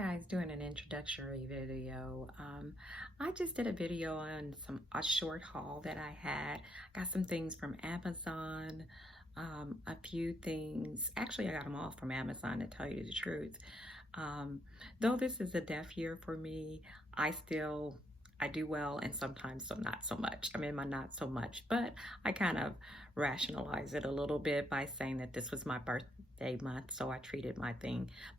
guys, doing an introductory video. I just did a video on a short haul that I had. Got some things from Amazon, a few things. Actually, I got them all from Amazon to tell you the truth. Though this is a deaf year for me, I do well, and sometimes so not so much. I'm in my not so much, but I kind of rationalize it a little bit by saying that this was my birthday month, so I treated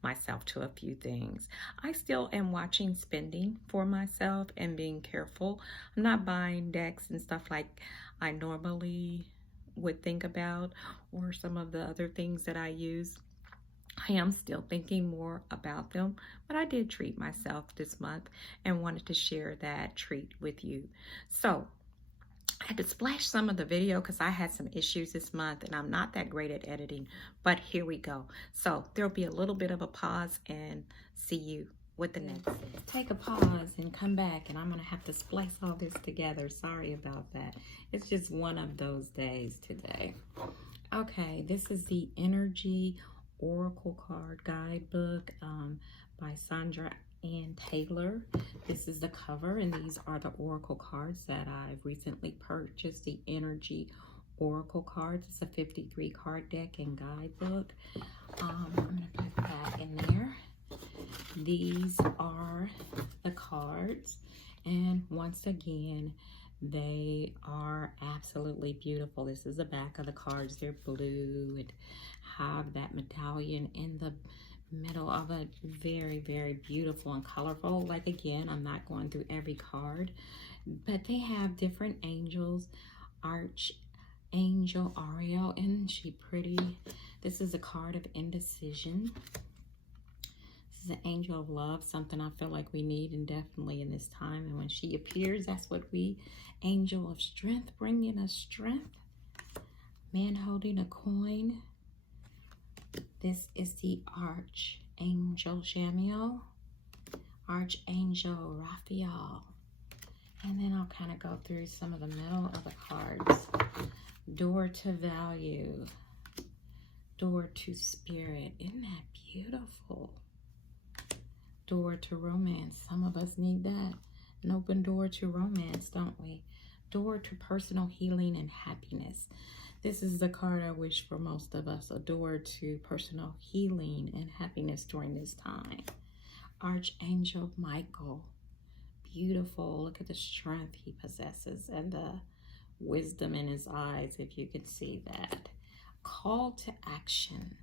myself to a few things. I still am watching spending for myself and being careful. I'm not buying decks and stuff like I normally would think about, or some of the other things that I use. I am still thinking more about them, but I did treat myself this month and wanted to share that treat with you. So I had to splash some of the video because I had some issues this month and I'm not that great at editing, but here we go. So there'll be a little bit of a pause and see you with the next. Take a pause and come back, and I'm going to have to splice all this together. Sorry about that. It's just one of those days today. Okay, this is the Energy Oracle Card Guidebook by Sandra Ann Taylor. This is the cover, and these are the Oracle cards that I've recently purchased. The Energy Oracle cards. It's a 53 card deck and guidebook. I'm going to put that in there. These are the cards, and once again, they are absolutely beautiful. This is the back of the cards. They're blue and have that medallion in the middle of it. Very, very beautiful and colorful. Like, again, I'm not going through every card, but they have different angels. Archangel Ariel, isn't she pretty? This is a card of indecision. This is an angel of love, something I feel like we need, and definitely in this time. And when she appears, that's what angel of strength, bringing us strength. Man holding a coin. This is the Archangel Jamiel, Archangel Raphael. And then I'll kind of go through some of the middle of the cards. Door to value, door to spirit. Isn't that beautiful? Door to romance. Some of us need that. An open door to romance, don't we? Door to personal healing and happiness. This is the card I wish for most of us. A door to personal healing and happiness during this time. Archangel Michael. Beautiful. Look at the strength he possesses and the wisdom in his eyes, if you could see that. Call to action.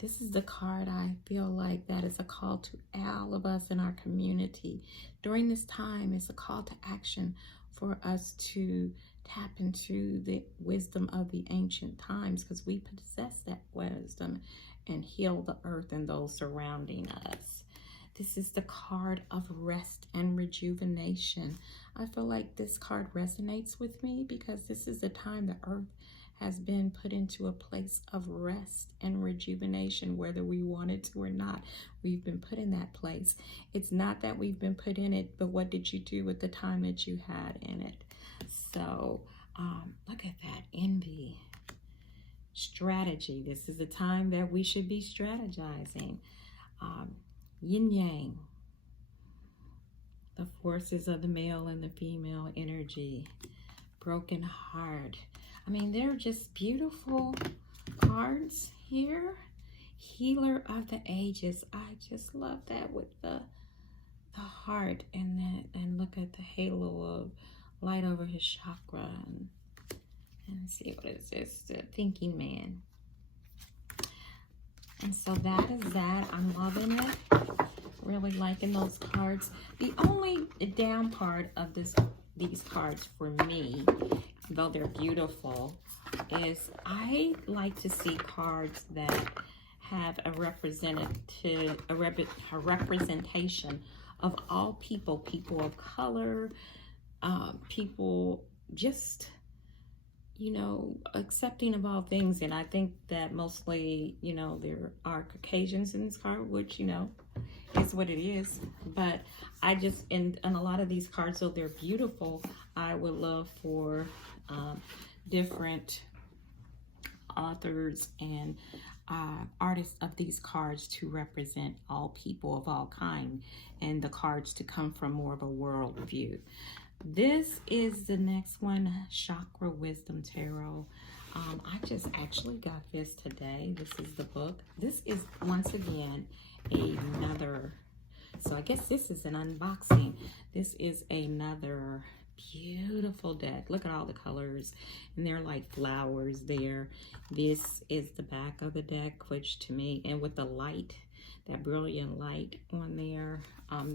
This is the card I feel like that is a call to all of us in our community. During this time, it's a call to action for us to tap into the wisdom of the ancient times, because we possess that wisdom, and heal the earth and those surrounding us. This is the card of rest and rejuvenation. I feel like this card resonates with me because this is the time the earth has been put into a place of rest and rejuvenation, whether we wanted to or not. We've been put in that place. It's not that we've been put in it, but what did you do with the time that you had in it? So look at that. Envy. Strategy. This is the time that we should be strategizing. Yin Yang. The forces of the male and the female energy. Broken heart. I mean, they're just beautiful cards here. Healer of the ages. I just love that with the heart, and look at the halo of light over his chakra, and see, what is this? The thinking man. And so that is that. I'm loving it. Really liking those cards. The only down part of these cards for me, though they're beautiful, is I like to see cards that have a representation of all people, people of color, people just, you know, accepting of all things. And I think that mostly, you know, there are Caucasians in this card, which, you know, is what it is. But I just, and a lot of these cards, though they're beautiful, I would love for different authors and artists of these cards to represent all people of all kind, and the cards to come from more of a world view. This is the next one, Chakra Wisdom Tarot. I just actually got this today. This is the book. This is, once again, another, so I guess this is an unboxing. This is another beautiful deck. Look at all the colors, and they're like flowers there. This is the back of the deck, which to me, and with the light, that brilliant light on there,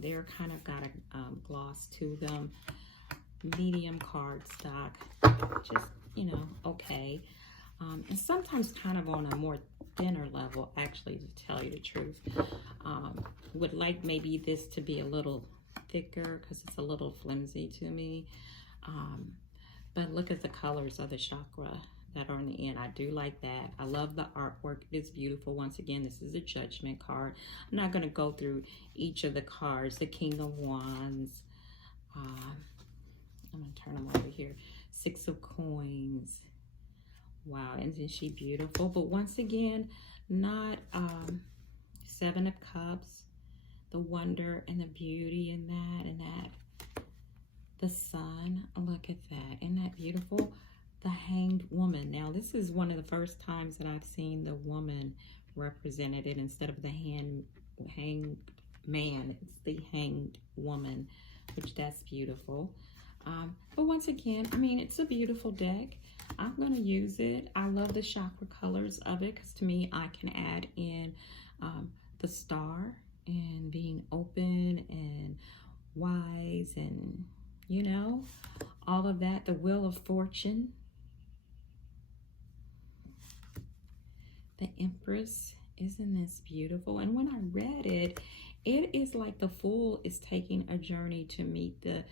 they're kind of got a gloss to them. Medium card stock, just, you know, okay. And sometimes kind of on a more thinner level, actually, to tell you the truth. Would like maybe this to be a little thicker because it's a little flimsy to me. But look at the colors of the chakra that are on the end. I do like that. I love the artwork. It's beautiful. Once again, this is a judgment card. I'm not going to go through each of the cards. The King of Wands. I'm going to turn them over here. Six of Coins. Wow, isn't she beautiful? But once again, not Seven of Cups. The wonder and the beauty in that, and that. The sun. Look at that. Isn't that beautiful? The Hanged Woman. Now, this is one of the first times that I've seen the woman represented it instead of the hanged man. It's the Hanged Woman, which that's beautiful. But once again, I mean, it's a beautiful deck. I'm going to use it. I love the chakra colors of it because to me, I can add in the star and being open and wise and, you know, all of that. The Wheel of Fortune. The Empress. Isn't this beautiful? And when I read it, it is like the Fool is taking a journey to meet the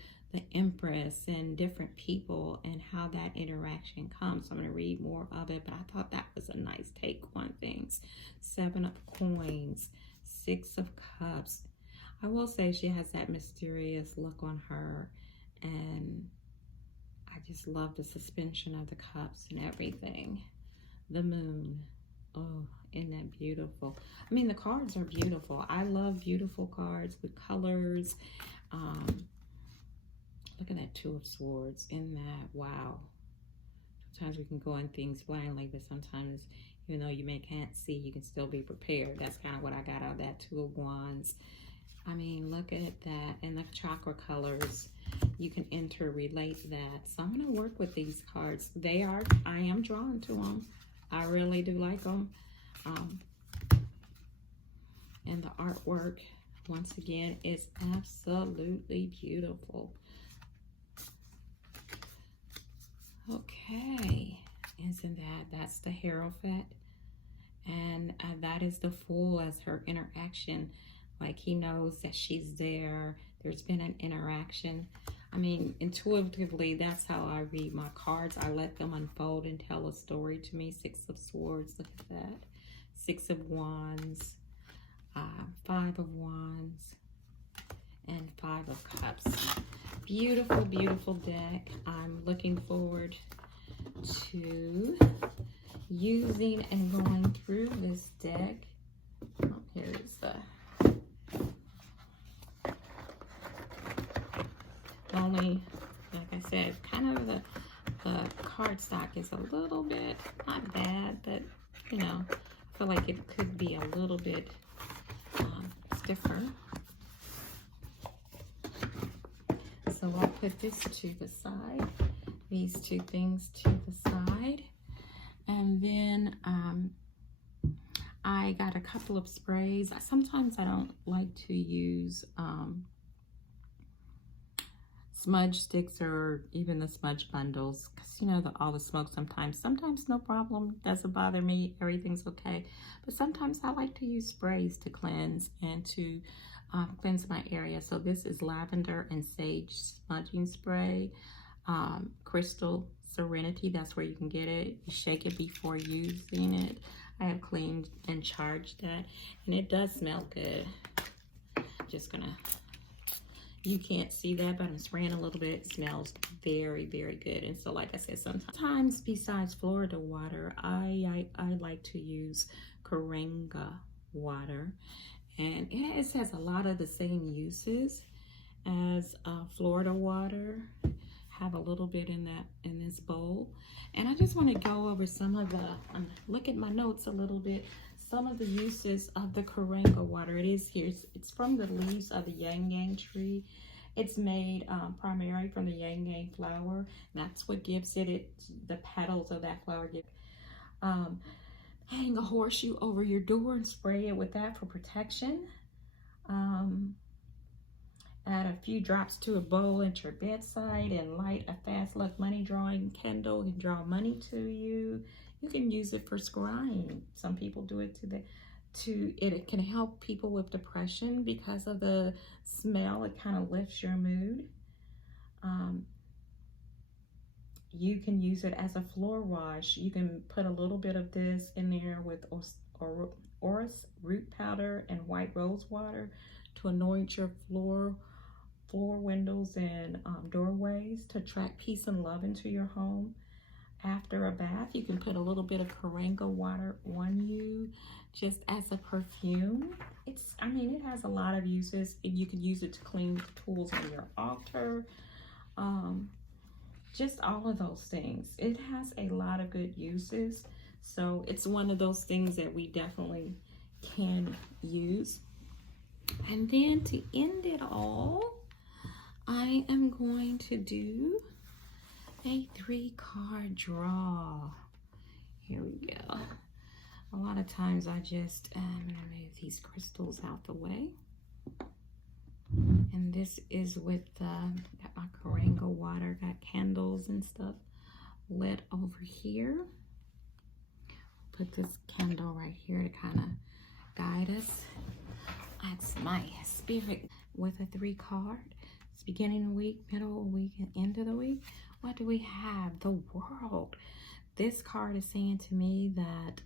Empress and different people and how that interaction comes. So I'm going to read more of it, but I thought that was a nice take on things. Seven of Coins, Six of Cups. I will say she has that mysterious look on her, and I just love the suspension of the cups and everything. The Moon. Oh, isn't that beautiful? I mean, the cards are beautiful. I love beautiful cards with colors. Look at that Two of Swords in that. Wow. Sometimes we can go in things blindly, but sometimes, even though you can't see, you can still be prepared. That's kind of what I got out of that. Two of Wands. I mean, look at that. And the chakra colors, you can interrelate that. So I'm going to work with these cards. I am drawn to them. I really do like them. And the artwork, once again, is absolutely beautiful. Okay, isn't that's the Hierophant, and that is the Fool as her interaction. Like, he knows that she's there. There's been an interaction. I mean, intuitively, that's how I read my cards. I let them unfold and tell a story to me. Six of Swords, look at that. Six of Wands, Five of Wands, and Five of Cups. Beautiful, beautiful deck. I'm looking forward to using and going through this deck. Oh, here is the only, like I said, kind of the card stock is a little bit, not bad, but, you know, I feel like it could be a little bit stiffer. So I'll put this to the side, these two things to the side. And then I got a couple of sprays. Sometimes I don't like to use smudge sticks or even the smudge bundles because, you know, all the smoke sometimes no problem, doesn't bother me, everything's okay. But sometimes I like to use sprays to cleanse and to cleanse my area. So this is lavender and sage smudging spray. Crystal Serenity, that's where you can get it. You shake it before using it. I have cleaned and charged that, and it does smell good. Just gonna, you can't see that, but I'm spraying a little bit. It smells very, very good. And so, like I said, sometimes besides Florida water, I like to use Karenga water, and it has a lot of the same uses as Florida water. Have a little bit in this bowl, and I just want to go over some of the look at my notes a little bit. Some of the uses of the Karenga water. It is here. It's from the leaves of the yang yang tree. It's made primarily from the yang yang flower. That's what gives it the petals of that flower. Hang a horseshoe over your door and spray it with that for protection. Add a few drops to a bowl at your bedside and light a fast luck money drawing candle and draw money to you. You can use it for scrying. Some people do it it can help people with depression because of the smell. It kind of lifts your mood. You can use it as a floor wash. You can put a little bit of this in there with orris root powder and white rose water to anoint your floor windows and doorways to attract peace and love into your home. After a bath, you can put a little bit of Karenga water on you just as a perfume. It has a lot of uses. You can use it to clean the tools on your altar. Just all of those things. It has a lot of good uses. So it's one of those things that we definitely can use. And then to end it all, I am going to do a 3-card draw. Here we go. A lot of times I'm gonna move these crystals out the way. And this is with got my Karenga water, got candles and stuff lit over here. Put this candle right here to kind of guide us. That's my spirit with a 3-card. It's beginning of the week, middle of the week, and end of the week. What do we have? The world. This card is saying to me that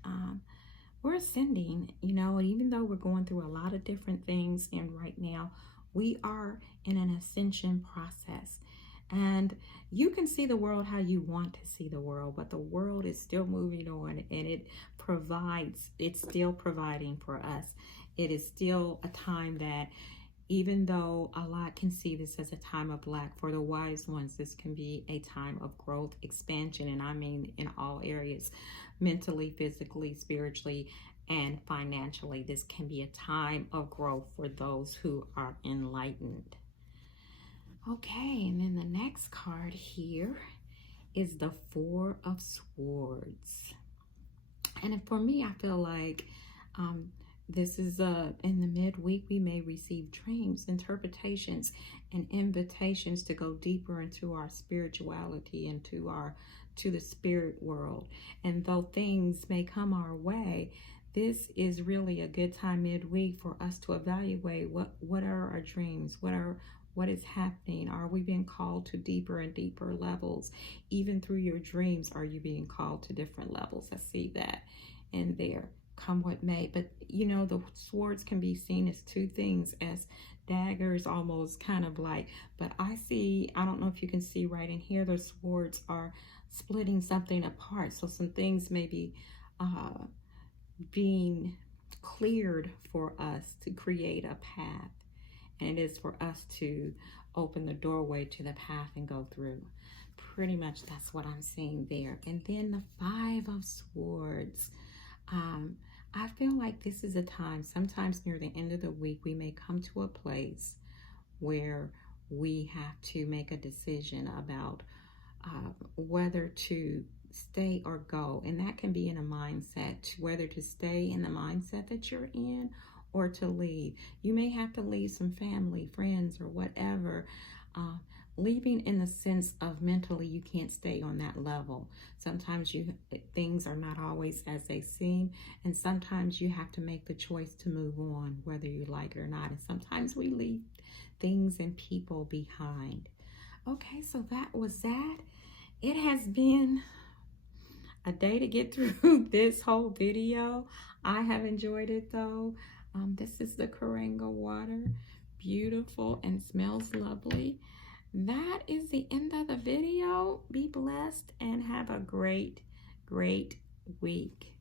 we're ascending, even though we're going through a lot of different things, and right now we are in an ascension process. And you can see the world how you want to see the world, but the world is still moving on, and it's still providing for us. It is still a time that, even though a lot can see this as a time of lack, for the wise ones, this can be a time of growth, expansion, and I mean in all areas, mentally, physically, spiritually, and financially. This can be a time of growth for those who are enlightened. Okay, and then the next card here is the 4 of Swords. And for me, I feel like this is in the midweek, we may receive dreams, interpretations, and invitations to go deeper into our spirituality, to the spirit world. And though things may come our way, this is really a good time midweek for us to evaluate what are our dreams, what is happening. Are we being called to deeper and deeper levels? Even through your dreams, are you being called to different levels? I see that in there. Come what may. But the swords can be seen as 2 things, as daggers, almost kind of like, but I don't know if you can see right in here, the swords are splitting something apart. So some things may be being cleared for us to create a path, and it is for us to open the doorway to the path and go through. Pretty much that's what I'm seeing there. And then the 5 of Swords. I feel like this is a time, sometimes near the end of the week, we may come to a place where we have to make a decision about whether to stay or go. And that can be in a mindset, whether to stay in the mindset that you're in or to leave. You may have to leave some family, friends, or whatever. Leaving in the sense of mentally you can't stay on that level. Sometimes things are not always as they seem, and sometimes you have to make the choice to move on, whether you like it or not. And sometimes we leave things and people behind. Okay, so that was that. It has been a day to get through this whole video. I have enjoyed it though. This is the Karenga water. Beautiful and smells lovely. That is the end of the video. Be blessed and have a great, great week.